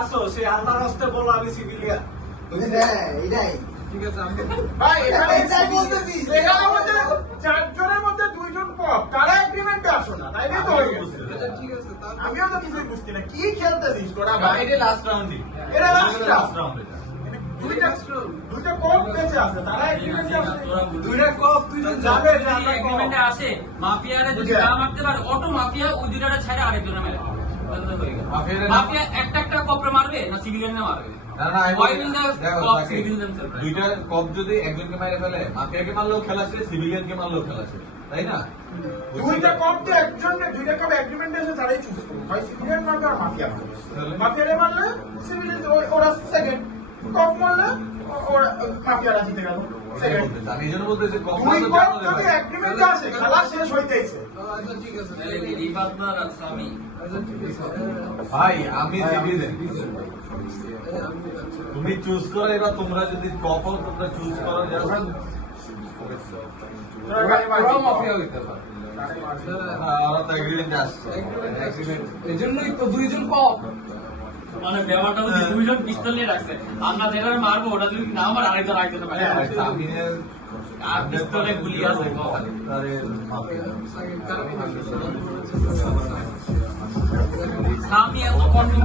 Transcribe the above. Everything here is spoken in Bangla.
আসো সে আল্লাহর হস্তে বলো আমি সিভিলিয়ান। এটাই ঠিক আছে ভাই এখানে এটাই বলতেছি। এখানে মধ্যে 4 জনের মধ্যে 2 জন পপ, তারা এগ্রিমেন্টে আসো না, তাই তো হয়ে গেছে। ঠিক আছে আমিও তো কিছুই বুঝছি না, কি খেলতেছিস তোরা ভাই? এটা লাস্ট রাউন্ডই, এটা লাস্ট রাউন্ড। দুইটা কোপ বেঁচে আছে, তারা এগ্রিমেন্টে আসে। দুইটা কপ দুইজন যাবে যে আমরা এগ্রিমেন্টে আসে মাফিয়ারে যদি না মারতে পারে অটো মাফিয়া ওই দুইটারে ছাড়া আরেকজনে মেরে মাফিয়া একটা কপরে মারবে না সিভিলিয়ানে মারবে দুইটা কপ যদি একজনকে মারে ফেলে মাফিয়াকে মারলেও খেলা ছিল, সিভিলিয়ানকে মারলেও খেলা ছিল, তাই না? দুইটা কোপ তো দুইটা কোপ এগ্রিমেন্টে এসে তারাই চুজ করবে, হয় সিভিলিয়ান মারবে আর মাফিয়া মারবে। মাফিয়ারে মারলে সিভিলিয়ান ওরা সেকেন্ড, কপ মারলে ওরা মাফিয়ারা জিতে গেল সেকেন্ড। আমি এই জন্য বলতেছি কপ দুই কপ যদি এগ্রিমেন্টে আসে খেলা শেষ হইতেছে। আচ্ছা ঠিক আছে রিফাতনার আর সামি আচ্ছা ঠিক আছে ভাই আমি সিভিলিয়ান, তুমি চুজ করো। এবার তোমরা যদি কপ হও তোমরা চুজ করো মাফিয়া হইতে পারে ওরা তো এগ্রিমেন্টে আসছে। এই জন্যই তো দুইজন কপ মানে ব্যাপারটা হচ্ছে দুইজন পিস্তল নিয়ে রাখছে, আমরা যেভাবে মারবো ওটা যদি না আমার আরেকজন মারে সামিনের আর পিস্তলে গুলি আছে আরে মাফিয়া সামি এত কনফিউজ